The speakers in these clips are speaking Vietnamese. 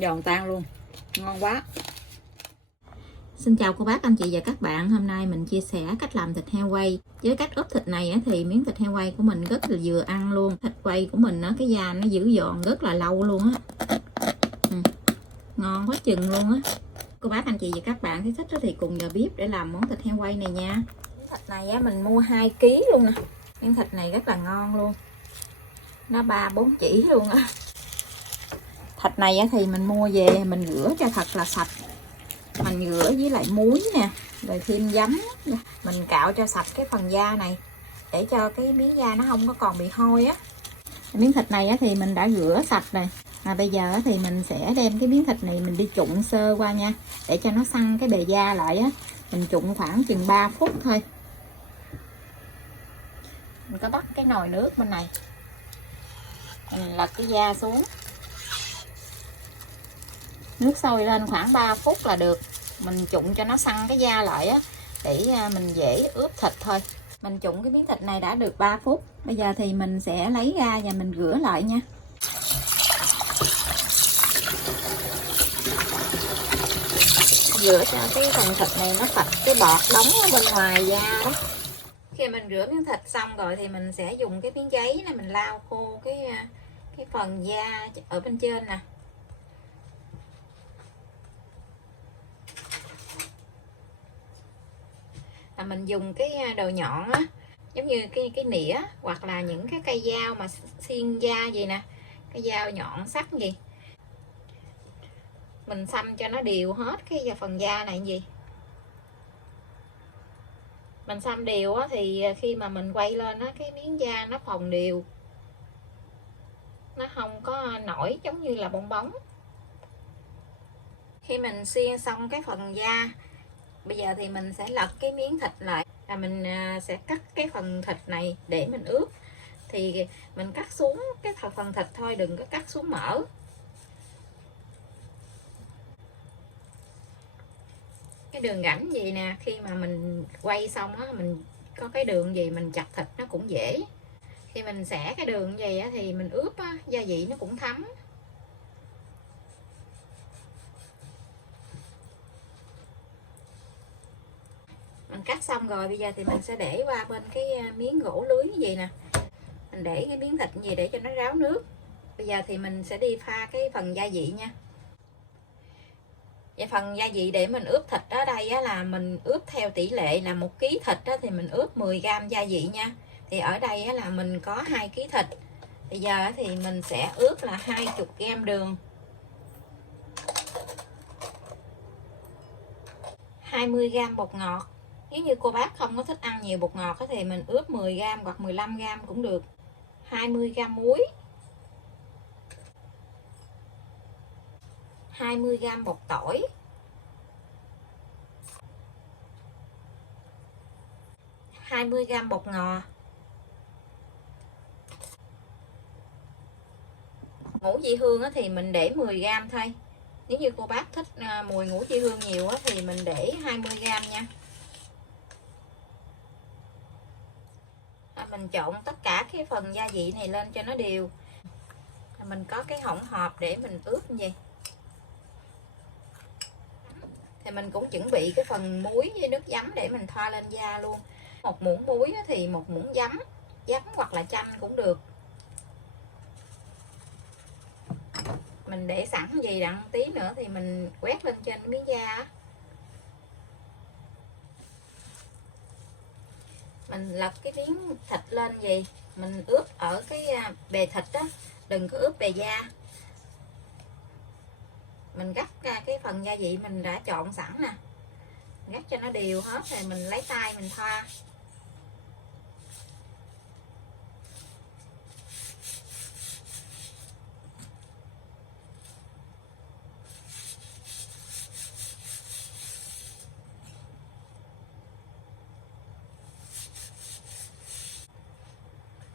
giòn tan luôn, ngon quá. Xin chào cô bác, anh chị và các bạn. Hôm nay mình chia sẻ cách làm thịt heo quay. Với cách ướp thịt này thì miếng thịt heo quay của mình rất là vừa ăn luôn. Thịt quay của mình cái da nó giữ giòn rất là lâu luôn á. Ngon quá chừng luôn á. Cô bác, anh chị và các bạn thấy thích thì cùng vào bếp để làm món thịt heo quay này nha. Miếng thịt này mình mua 2 kg luôn nè. Miếng thịt này rất là ngon luôn. Nó 3-4 chỉ luôn á. Thịt này thì mình mua về mình rửa cho thật là sạch. Mình rửa với lại muối nè, rồi thêm giấm, mình cạo cho sạch cái phần da này để cho cái miếng da nó không có còn bị hôi á. Miếng thịt này thì mình đã rửa sạch rồi. Bây giờ thì mình sẽ đem cái miếng thịt này mình đi trụng sơ qua nha, để cho nó săn cái bề da lại á. Mình trụng khoảng chừng 3 phút thôi. Mình có bắt cái nồi nước bên này, mình lật cái da xuống, nước sôi lên khoảng 3 phút là được. Mình trụng cho nó săn cái da lại á, để mình dễ ướp thịt thôi. Mình trụng cái miếng thịt này đã được 3 phút. Bây giờ thì mình sẽ lấy ra và mình rửa lại nha. Rửa cho cái phần thịt này nó sạch cái bọt đóng ở bên ngoài da đó. Khi mình rửa miếng thịt xong rồi thì mình sẽ dùng cái miếng giấy này mình lau khô cái phần da ở bên trên nè. Mình dùng cái đầu nhọn á, giống như cái nĩa hoặc là những cái cây dao mà xiên da gì nè, cái dao nhọn sắc gì, mình xăm cho nó đều hết cái phần da này gì. Mình xăm đều á thì khi mà mình quay lên á, cái miếng da nó phồng đều, nó không có nổi giống như là bong bóng. Khi mình xiên xong cái phần da, bây giờ thì mình sẽ lật cái miếng thịt lại, là mình sẽ cắt cái phần thịt này để mình ướp. Thì mình cắt xuống cái phần thịt thôi, đừng có cắt xuống mỡ. Cái đường rãnh gì nè, khi mà mình quay xong á, mình có cái đường gì mình chặt thịt nó cũng dễ. Khi mình xẻ cái đường gì á, thì mình ướp á, gia vị nó cũng thấm. Mình cắt xong rồi, bây giờ thì mình sẽ để qua bên cái miếng gỗ lưới gì nè. Mình để cái miếng thịt gì để cho nó ráo nước. Bây giờ thì mình sẽ đi pha cái phần gia vị nha. Và phần gia vị để mình ướp thịt ở đây á, là mình ướp theo tỷ lệ là 1 kg thịt á, thì mình ướp 10g gia vị nha. Thì ở đây á, là mình có 2 kg thịt. Bây giờ thì mình sẽ ướp là 20g đường, 20g bột ngọt. Nếu như cô bác không có thích ăn nhiều bột ngọt thì mình ướp 10g hoặc 15g cũng được. 20g muối, 20g bột tỏi, 20g bột ngò. Ngũ vị hương thì mình để 10g thôi. Nếu như cô bác thích mùi ngũ vị hương nhiều thì mình để 20g nha. Mình trộn tất cả cái phần gia vị này lên cho nó đều. Mình có cái hỗn hợp để mình ướp như vậy. Thì mình cũng chuẩn bị cái phần muối với nước giấm để mình thoa lên da luôn. 1 muỗng muối thì 1 muỗng giấm hoặc là chanh cũng được. Mình để sẵn gì đặng tí nữa thì mình quét lên trên miếng da. Mình lật cái miếng thịt lên gì, mình ướp ở cái bề thịt đó, đừng có ướp bề da. Mình gắp ra cái phần gia vị mình đã trộn sẵn nè, gắp cho nó đều hết rồi mình lấy tay mình thoa.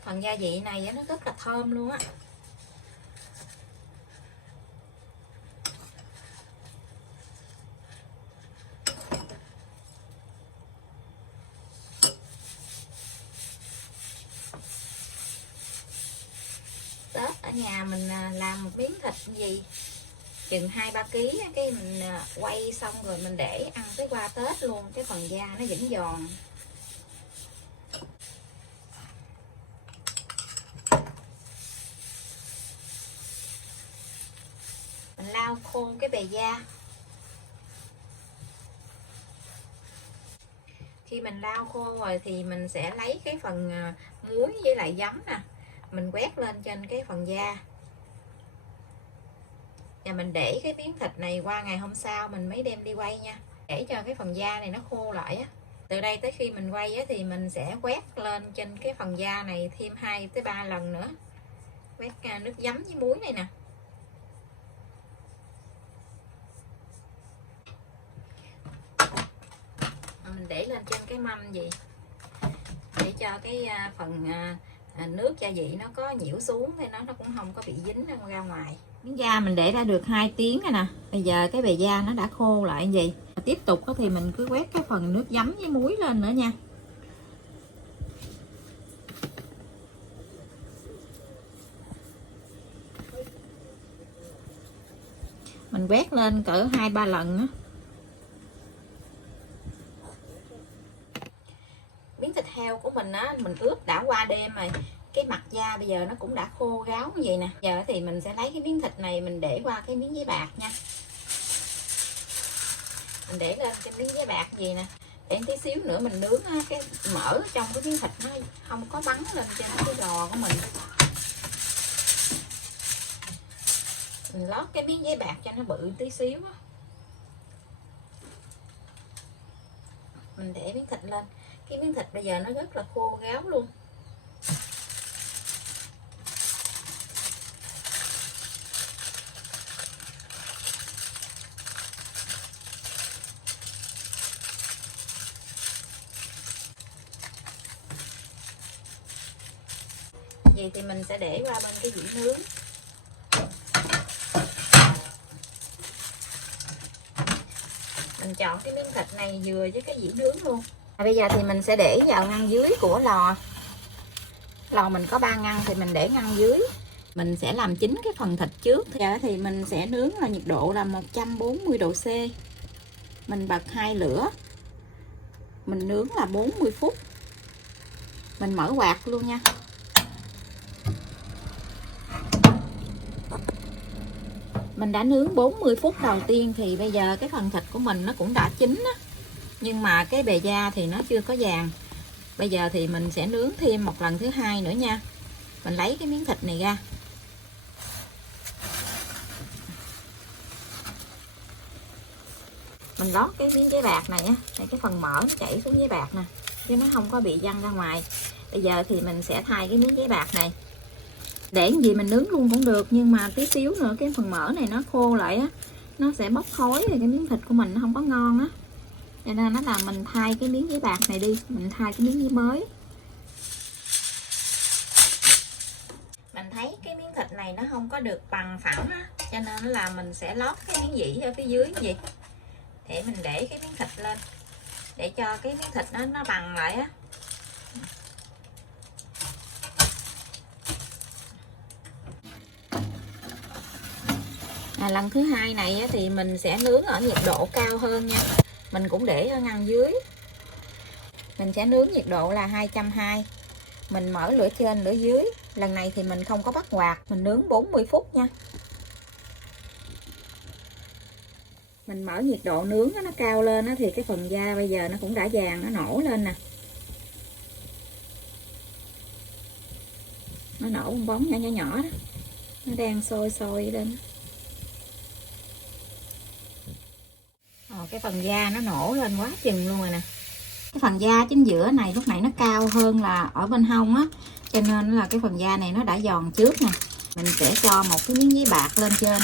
Phần gia vị này nó rất là thơm luôn á. Tết ở nhà mình làm một miếng thịt gì chừng 2-3 kg cái mình quay xong rồi mình để ăn tới qua Tết luôn, cái phần da nó vẫn giòn. Mình lau khô cái bề da. Khi mình lau khô rồi thì mình sẽ lấy cái phần muối với lại giấm nè, mình quét lên trên cái phần da. Và mình để cái miếng thịt này qua ngày hôm sau mình mới đem đi quay nha, để cho cái phần da này nó khô lại á. Từ đây tới khi mình quay á, thì mình sẽ quét lên trên cái phần da này thêm 2-3 lần nữa, quét nước giấm với muối này nè. Mình để lên trên cái mâm gì để cho cái phần nước gia vị nó có nhiễu xuống thì nó cũng không có bị dính ra ngoài. Miếng da mình để ra được 2 tiếng rồi nè. Bây giờ cái bề da nó đã khô lại như vậy. Tiếp tục thì mình cứ quét cái phần nước giấm với muối lên nữa nha. Mình quét lên cỡ 2-3 lần á. Miếng thịt heo của mình á, mình ướp đã qua đêm rồi. Cái mặt da bây giờ nó cũng đã khô ráo như vậy nè. Giờ thì mình sẽ lấy cái miếng thịt này mình để qua cái miếng giấy bạc nha. Mình để lên cái miếng giấy bạc gì nè, để tí xíu nữa mình nướng cái mỡ trong cái miếng thịt nó không có bắn lên trên cái giò của mình. Mình lót cái miếng giấy bạc cho nó bự tí xíu á. Mình để miếng thịt lên. Cái miếng thịt bây giờ nó rất là khô ráo luôn. Vậy thì mình sẽ để qua bên cái dĩa nướng. Mình chọn cái miếng thịt này vừa với cái dĩa nướng luôn. Bây giờ thì mình sẽ để vào ngăn dưới của lò. Lò mình có 3 ngăn thì mình để ngăn dưới. Mình sẽ làm chín cái phần thịt trước. Giờ thì mình sẽ nướng là nhiệt độ là 140 độ C. Mình bật 2 lửa. Mình nướng là 40 phút. Mình mở quạt luôn nha. Mình đã nướng 40 phút đầu tiên thì bây giờ cái phần thịt của mình nó cũng đã chín á. Nhưng mà cái bề da thì nó chưa có vàng. Bây giờ thì mình sẽ nướng thêm một lần thứ hai nữa nha. Mình lấy cái miếng thịt này ra. Mình lót cái miếng giấy bạc này á, cái phần mỡ nó chảy xuống giấy bạc nè, chứ nó không có bị văng ra ngoài. Bây giờ thì mình sẽ thay cái miếng giấy bạc này. Để gì mình nướng luôn cũng được, nhưng mà tí xíu nữa cái phần mỡ này nó khô lại á, nó sẽ bốc khói thì cái miếng thịt của mình nó không có ngon á. Cho nên nó là mình thay cái miếng giấy bạc này đi, mình thay cái miếng giấy mới. Mình thấy cái miếng thịt này nó không có được bằng phẳng á, cho nên là mình sẽ lót cái miếng dĩ ở phía dưới như vậy. Để mình để cái miếng thịt lên, để cho cái miếng thịt nó bằng lại á. Lần thứ hai này thì mình sẽ nướng ở nhiệt độ cao hơn nha. Mình cũng để ở ngăn dưới. Mình sẽ nướng nhiệt độ là 220. Mình mở lửa trên lửa dưới. Lần này thì mình không có bắt quạt, mình nướng 40 phút nha. Mình mở nhiệt độ nướng nó cao lên thì cái phần da bây giờ nó cũng đã vàng, nó nổ lên nè. Nó nổ bong bóng nhỏ nhỏ đó. Nó đang sôi lên. Cái phần da nó nổ lên quá chừng luôn rồi nè. Cái phần da chính giữa này lúc nãy nó cao hơn là ở bên hông á, cho nên là cái phần da này nó đã giòn trước nè. Mình sẽ cho một cái miếng giấy bạc lên trên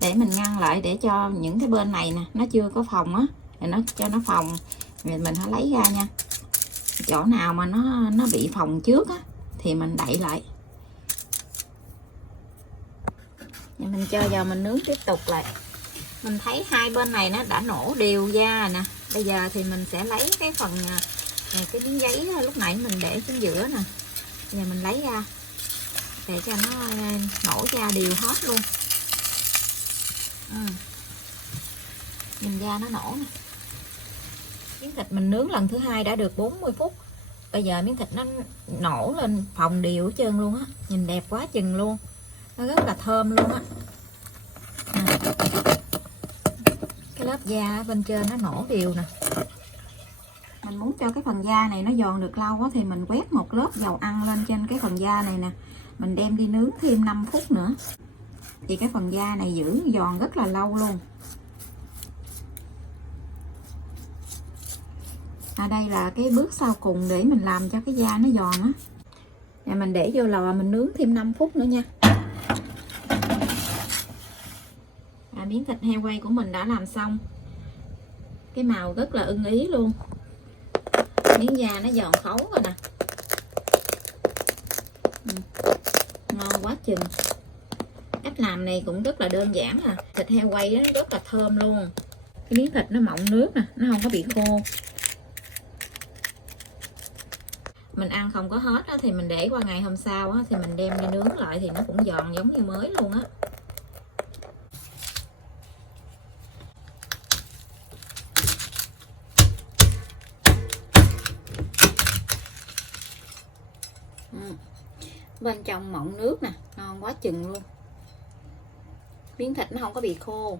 để mình ngăn lại, để cho những cái bên này nè nó chưa có phồng á, thì nó cho nó phồng rồi mình hãy lấy ra nha. Chỗ nào mà nó bị phồng trước á thì mình đậy lại. Rồi mình cho vào mình nướng tiếp tục lại. Mình thấy hai bên này nó đã nổ đều da rồi nè. Bây giờ thì mình sẽ lấy cái phần cái miếng giấy lúc nãy mình để chính giữa nè. Bây giờ mình lấy ra để cho nó nổ ra đều hết luôn. Nhìn da nó nổ nè. Miếng thịt mình nướng lần thứ 2 đã được 40 phút. Bây giờ miếng thịt nó nổ lên phồng đều hết trơn luôn á. Nhìn đẹp quá chừng luôn. Nó rất là thơm luôn á. Cái lớp da bên trên nó nổ đều nè. Mình muốn cho cái phần da này nó giòn được lâu á, thì mình quét một lớp dầu ăn lên trên cái phần da này nè. Mình đem đi nướng thêm 5 phút nữa. Thì cái phần da này giữ giòn rất là lâu luôn. Đây là cái bước sau cùng để mình làm cho cái da nó giòn á. Mình để vô lò mình nướng thêm 5 phút nữa nha. Miếng thịt heo quay của mình đã làm xong. Cái màu rất là ưng ý luôn. Miếng da nó giòn khấu rồi nè. Ngon quá chừng. Cách làm này cũng rất là đơn giản à. Thịt heo quay đó, nó rất là thơm luôn. Cái miếng thịt nó mọng nước nè, nó không có bị khô. Mình ăn không có hết á, thì mình để qua ngày hôm sau á, thì mình đem đi nướng lại thì nó cũng giòn giống như mới luôn á. Bên trong mọng nước nè, ngon quá chừng luôn. Miếng thịt nó không có bị khô.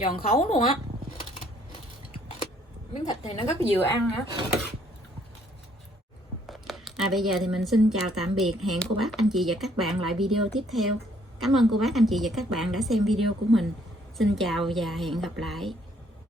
Giòn khấu luôn á. Miếng thịt thì nó rất vừa ăn nữa. Bây giờ thì mình xin chào tạm biệt. Hẹn cô bác anh chị và các bạn lại video tiếp theo. Cảm ơn cô bác anh chị và các bạn đã xem video của mình. Xin chào và hẹn gặp lại.